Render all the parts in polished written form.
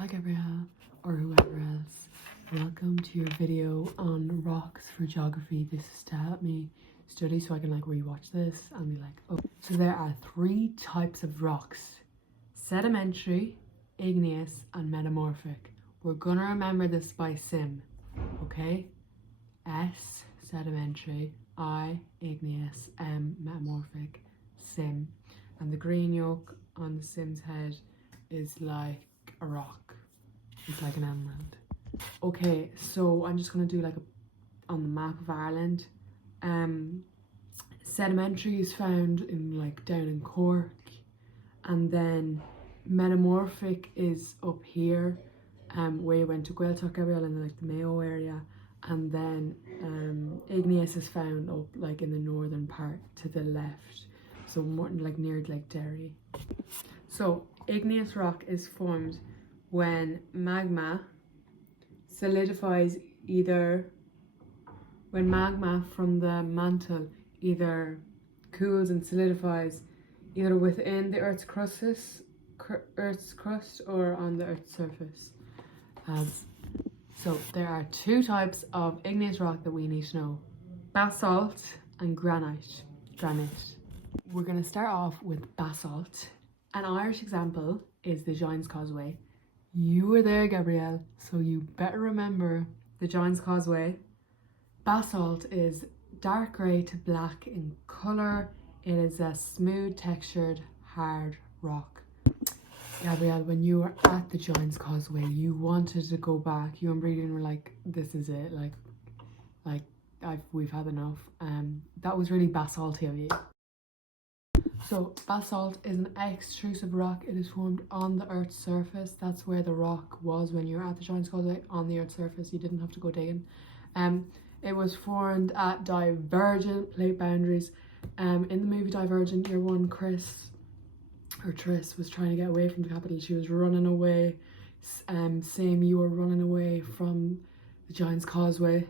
Hi Gabrielle, or whoever else. Welcome to your video on rocks for geography. This is to help me study so I can rewatch this and be like, oh. So there are 3 types of rocks: sedimentary, igneous, and metamorphic. We're gonna remember this by sim, okay? S, sedimentary, I, igneous, M, metamorphic, sim. And the green yolk on the sim's head is like a rock. It's like an emerald. Okay, so I'm just gonna do on the map of Ireland. Sedimentary is found in down in Cork, and then metamorphic is up here, where you went to Gaeltacht, Gabrielle, in the Mayo area, and then igneous is found up in the northern part to the left, so more near Lake Derry. So igneous rock is formed when magma solidifies, when magma from the mantle either cools and solidifies either within the Earth's crust or on the Earth's surface. So there are 2 types of igneous rock that we need to know: basalt and granite. We're going to start off with basalt. An Irish example is the Giant's Causeway. You were there, Gabrielle, so you better remember the Giant's Causeway. Basalt is dark grey to black in colour. It is a smooth textured hard rock. Gabrielle, when you were at the Giant's Causeway, you wanted to go back. You and Breeden were like, this is it, we've had enough. That was really basalty of you. So basalt is an extrusive rock. It is formed on the Earth's surface. That's where the rock was when you were at the Giant's Causeway, on the Earth's surface. You didn't have to go digging. It was formed at divergent plate boundaries. In the movie Divergent, your one Triss was trying to get away from the capital. She was running away. Same, you were running away from the Giant's Causeway.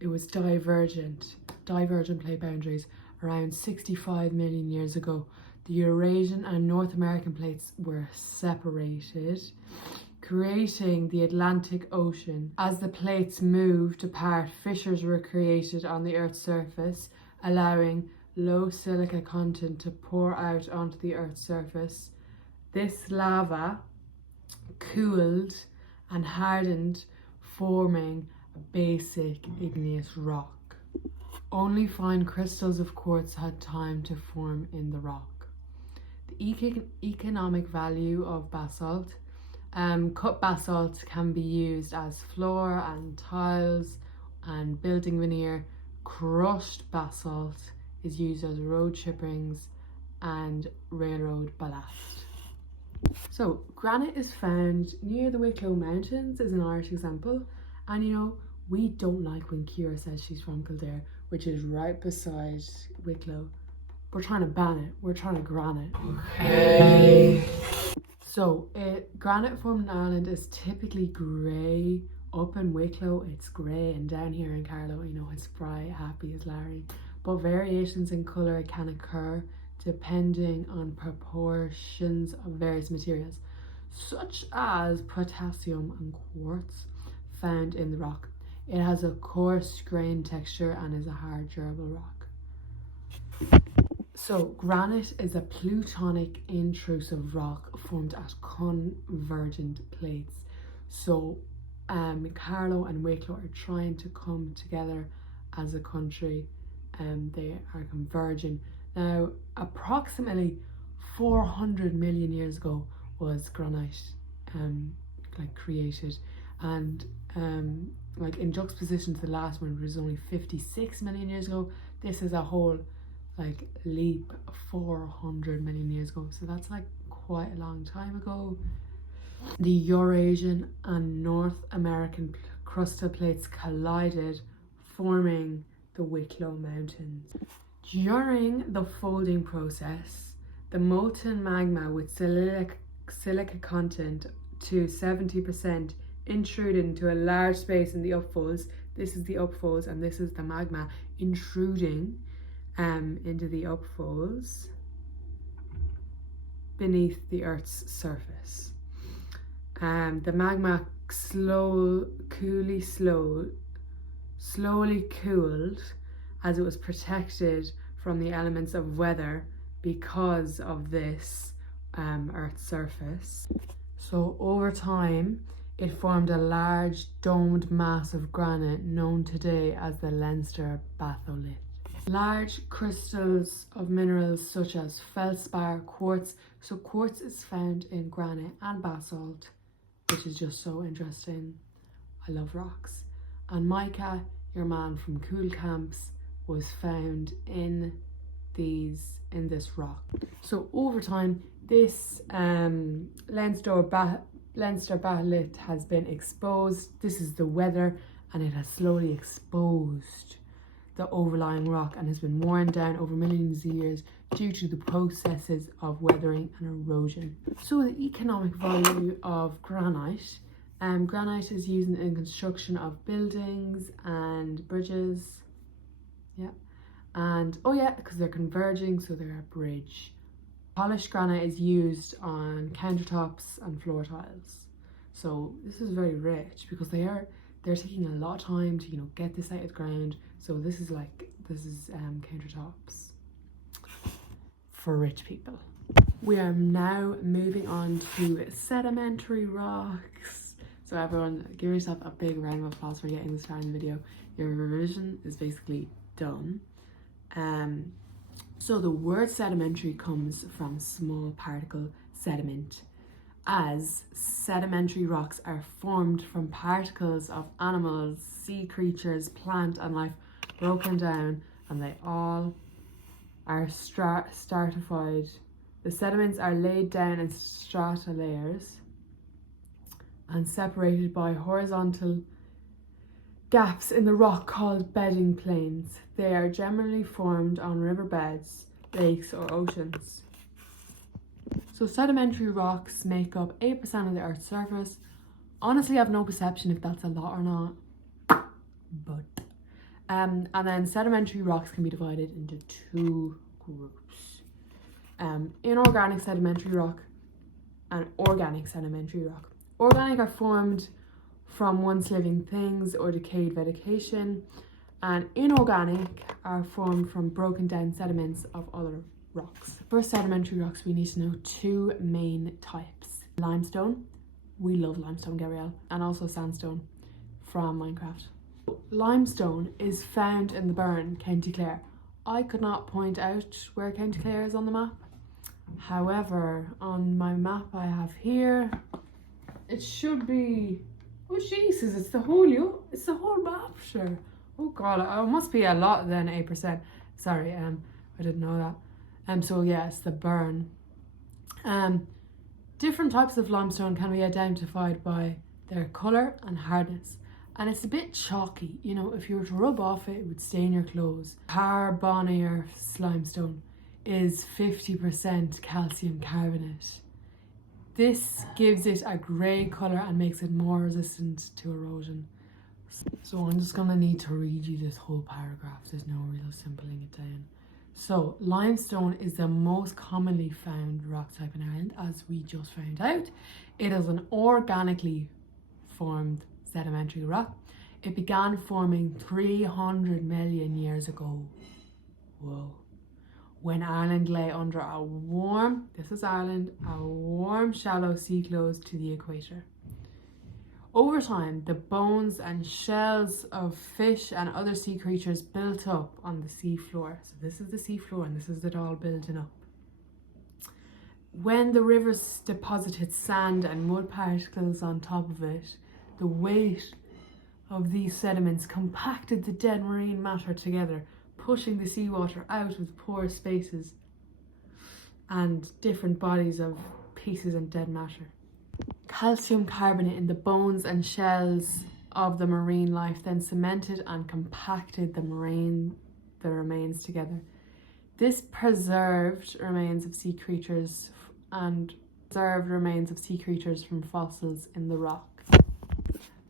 It was divergent plate boundaries. Around 65 million years ago, the Eurasian and North American plates were separated, creating the Atlantic Ocean. As the plates moved apart, fissures were created on the Earth's surface, allowing low silica content to pour out onto the Earth's surface. This lava cooled and hardened, forming a basic igneous rock. Only fine crystals of quartz had time to form in the rock. The economic value of basalt. Cut basalt can be used as floor and tiles and building veneer. Crushed basalt is used as road chippings and railroad ballast. So granite is found near the Wicklow Mountains, is an Irish example. And we don't like when Ciara says she's from Kildare, which is right beside Wicklow. We're trying to ban it. We're trying to granite. Okay. So granite from an island is typically grey. Up in Wicklow, it's grey, and down here in Carlow, it's bright, happy as Larry. But variations in colour can occur depending on proportions of various materials, such as potassium and quartz found in the rock. It has a coarse grain texture and is a hard, durable rock. So granite is a plutonic intrusive rock formed at convergent plates. So Carlow and Wicklow are trying to come together as a country, and they are converging. Now, approximately 400 million years ago was granite created, and in juxtaposition to the last one, which was only 56 million years ago, this is a whole leap 400 million years ago. So that's quite a long time ago. The Eurasian and North American crustal plates collided, forming the Wicklow Mountains. During the folding process, the molten magma with silica content to 70% intruded into a large space in the upfolds. This is the upfolds, and this is the magma intruding into the upfolds beneath the Earth's surface. The magma slowly cooled as it was protected from the elements of weather because of this Earth's surface. So over time, it formed a large domed mass of granite known today as the Leinster batholith. Large crystals of minerals such as feldspar, quartz. So quartz is found in granite and basalt, which is just so interesting. I love rocks. And mica, your man from Cool Camps, was found in this rock. So over time, this Leinster batholith has been exposed. This is the weather, and it has slowly exposed the overlying rock and has been worn down over millions of years due to the processes of weathering and erosion. So the economic value of granite. Granite is used in construction of buildings and bridges. Yeah. And oh yeah, because they're converging, so they're a bridge. Polished granite is used on countertops and floor tiles. So this is very rich because they're taking a lot of time to, you know, get this out of the ground. So this is countertops for rich people. We are now moving on to sedimentary rocks. So everyone, give yourself a big round of applause for getting this far in the video. Your revision is basically done. So the word sedimentary comes from small particle sediment, as sedimentary rocks are formed from particles of animals, sea creatures, plant and life broken down, and they all are stratified. The sediments are laid down in strata layers and separated by horizontal gaps in the rock called bedding planes. They are generally formed on riverbeds, lakes or oceans. So sedimentary rocks make up 8% of the Earth's surface. Honestly, I have no perception if that's a lot or not. But and then sedimentary rocks can be divided into two groups. Inorganic sedimentary rock and organic sedimentary rock. Organic are formed from once living things or decayed vegetation, and inorganic are formed from broken down sediments of other rocks. For sedimentary rocks, we need to know two main types. Limestone, we love limestone, Gabrielle, and also sandstone from Minecraft. Limestone is found in the Burren, County Clare. I could not point out where County Clare is on the map. However, on my map I have here, it should be, oh Jesus, it's the whole map, sure. Oh God, it must be a lot then, 8%. Sorry, I didn't know that. So yeah, it's the Burren. Different types of limestone can be identified by their colour and hardness. And it's a bit chalky, you know, if you were to rub off it, it would stain your clothes. Carbonaceous limestone is 50% calcium carbonate. This gives it a grey colour and makes it more resistant to erosion. So I'm just gonna need to read you this whole paragraph. There's no real simpling it down. So limestone is the most commonly found rock type in Ireland, as we just found out. It is an organically formed sedimentary rock. It began forming 300 million years ago. Whoa. When Ireland lay under a warm, this is Ireland, a warm shallow sea close to the equator. Over time, the bones and shells of fish and other sea creatures built up on the sea floor. So this is the sea floor and this is it all building up. When the rivers deposited sand and mud particles on top of it, the weight of these sediments compacted the dead marine matter together, pushing the seawater out with porous spaces and different bodies of pieces and dead matter. Calcium carbonate in the bones and shells of the marine life then cemented and compacted the remains together. This preserved remains of sea creatures from fossils in the rock.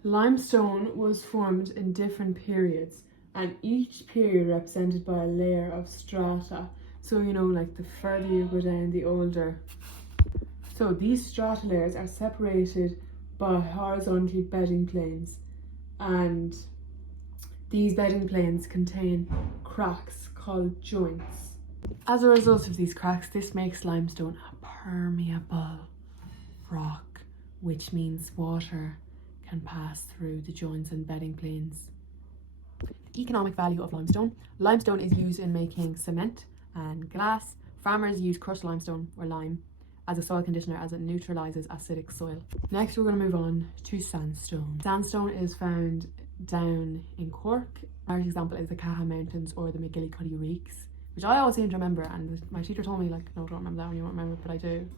Limestone was formed in different periods, and each period represented by a layer of strata. So, you know, like the further you go down, the older. So these strata layers are separated by horizontally bedding planes, and these bedding planes contain cracks called joints. As a result of these cracks, this makes limestone a permeable rock, which means water can pass through the joints and bedding planes. The economic value of limestone. Limestone is used in making cement and glass. Farmers use crushed limestone or lime as a soil conditioner as it neutralises acidic soil. Next we're going to move on to sandstone. Sandstone is found down in Cork. Our example is the Caha Mountains or the McGillicuddy Reeks, which I always seem to remember, and my teacher told me, like, no, don't remember that one, you won't remember it, but I do.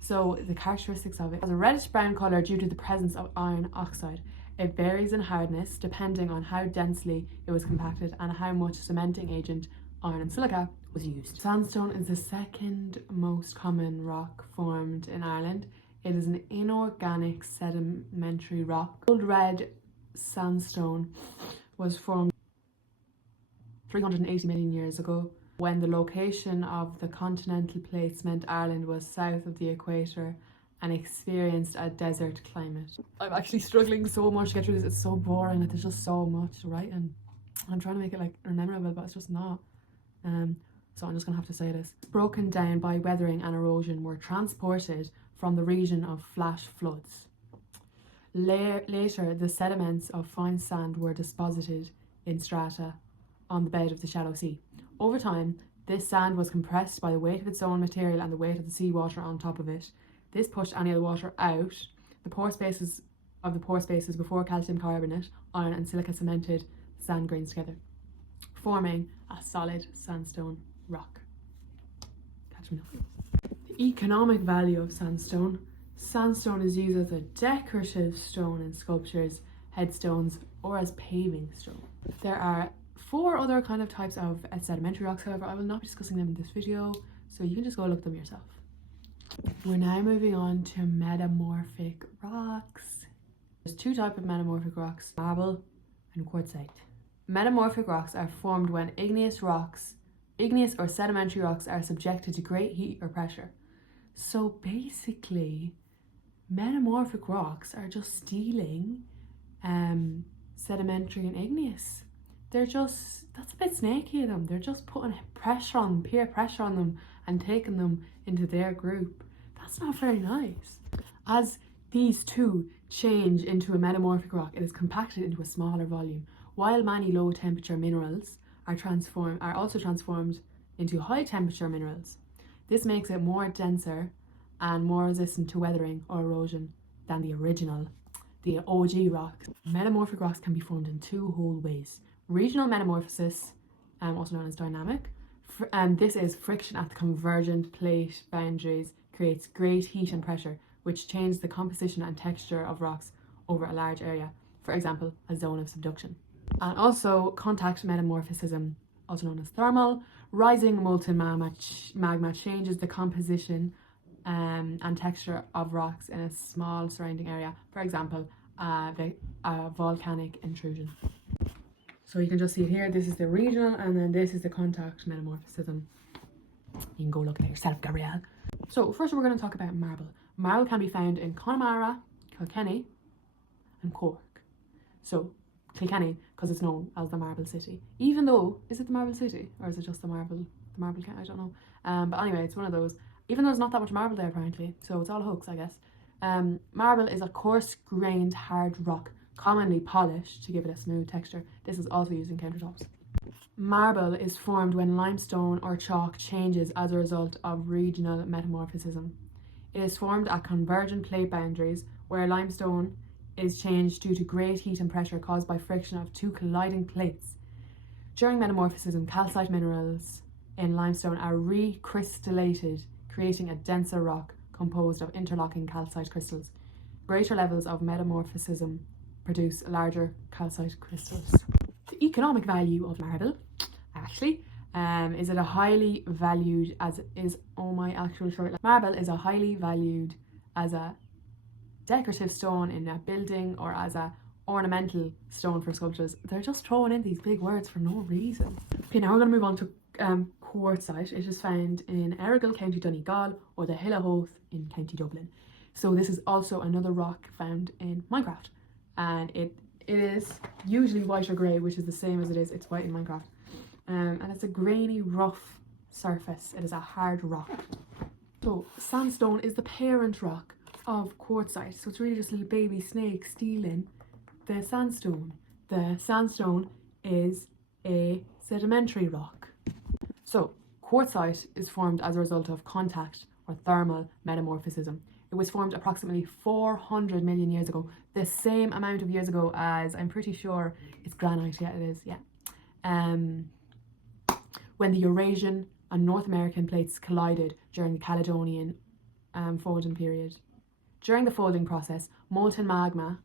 So the characteristics of it: it has a reddish brown colour due to the presence of iron oxide. It varies in hardness depending on how densely it was compacted and how much cementing agent, iron and silica, was used. Sandstone is the second most common rock formed in Ireland. It is an inorganic sedimentary rock. Old red sandstone was formed 380 million years ago, when the location of the continental plates meant Ireland was south of the equator and experienced a desert climate. I'm actually struggling so much to get through this. It's so boring, like there's just so much to write, and I'm trying to make it like memorable, but it's just not. So I'm just gonna have to say this. Broken down by weathering and erosion, were transported from the region of flash floods. Later, the sediments of fine sand were deposited in strata on the bed of the shallow sea. Over time, this sand was compressed by the weight of its own material and the weight of the seawater on top of it. This pushed any of the water out. The pore spaces before calcium carbonate, iron and silica cemented sand grains together, forming a solid sandstone rock. Catch me now. The economic value of sandstone. Sandstone is used as a decorative stone in sculptures, headstones, or as paving stone. There are 4 other kind of types of sedimentary rocks, however I will not be discussing them in this video, so you can just go look them yourself. We're now moving on to metamorphic rocks. There's 2 types of metamorphic rocks: marble and quartzite. Metamorphic rocks are formed when igneous or sedimentary rocks are subjected to great heat or pressure. So basically, metamorphic rocks are just stealing sedimentary and igneous. That's a bit snaky of them. They're just putting peer pressure on them and taking them into their group. That's not very nice. As these two change into a metamorphic rock, it is compacted into a smaller volume, while many low temperature minerals are also transformed into high temperature minerals. This makes it more denser and more resistant to weathering or erosion than the OG rocks. Metamorphic rocks can be formed in 2 whole ways: regional metamorphosis, also known as dynamic. This is friction at the convergent plate boundaries creates great heat and pressure, which change the composition and texture of rocks over a large area, for example, a zone of subduction. And also contact metamorphism, also known as thermal. Rising molten magma changes the composition and texture of rocks in a small surrounding area, for example, a volcanic intrusion. So you can just see it here, this is the regional and then this is the contact metamorphism. You can go look at it yourself, Gabrielle. So first we're going to talk about marble. Marble can be found in Connemara, Kilkenny and Cork. So Kilkenny, because it's known as the Marble City. Even though, is it the Marble City? Or is it just the Marble I don't know. But anyway, it's one of those. Even though there's not that much marble there apparently, so it's all a hoax, I guess. Marble is a coarse-grained hard rock, commonly polished to give it a smooth texture. This is also used in countertops. Marble is formed when limestone or chalk changes as a result of regional metamorphism. It is formed at convergent plate boundaries where limestone is changed due to great heat and pressure caused by friction of 2 colliding plates. During metamorphism, calcite minerals in limestone are recrystallated, creating a denser rock composed of interlocking calcite crystals. Greater levels of metamorphism produce larger calcite crystals. The economic value of marble, actually, is it a highly valued as is, oh my actual short. Marble is a highly valued as a decorative stone in a building or as a ornamental stone for sculptures. They're just throwing in these big words for no reason. Okay, now we're going to move on to quartzite. It is found in Errigal, County Donegal, or the Hill of Howth in County Dublin. So this is also another rock found in Minecraft, and it is usually white or grey, which is the same as it's white in Minecraft. And it's a grainy, rough surface. It is a hard rock. So sandstone is the parent rock of quartzite. So it's really just a little baby snake stealing the sandstone. The sandstone is a sedimentary rock. So quartzite is formed as a result of contact or thermal metamorphism. It was formed approximately 400 million years ago, the same amount of years ago as, I'm pretty sure it's granite. Yeah, it is. Yeah. When the Eurasian and North American plates collided during the Caledonian folding period. During the folding process, molten magma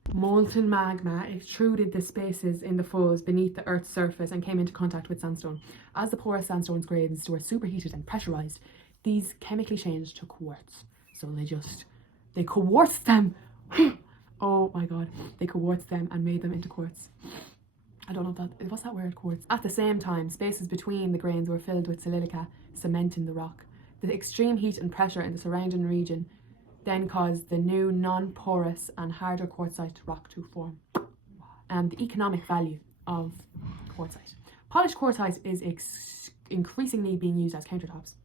extruded the spaces in the folds beneath the Earth's surface and came into contact with sandstone. As the porous sandstone's grains were superheated and pressurized, these chemically changed to quartz. So they coerced them. Oh my god, they coerced them and made them into quartz. I don't know what's that word, quartz? At the same time, spaces between the grains were filled with silica, cementing the rock. The extreme heat and pressure in the surrounding region then caused the new non-porous and harder quartzite rock to form. The economic value of quartzite. Polished quartzite is increasingly being used as countertops.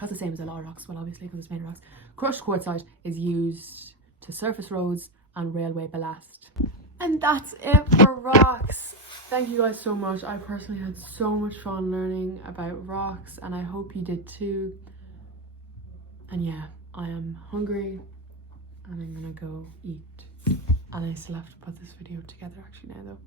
That's the same as a lot of rocks, well obviously because it's made of rocks. Crushed quartzite is used to surface roads and railway ballast. And that's it for rocks. Thank you guys so much. I personally had so much fun learning about rocks, and I hope you did too. And yeah, I am hungry and I'm gonna go eat. And I still have to put this video together actually now though.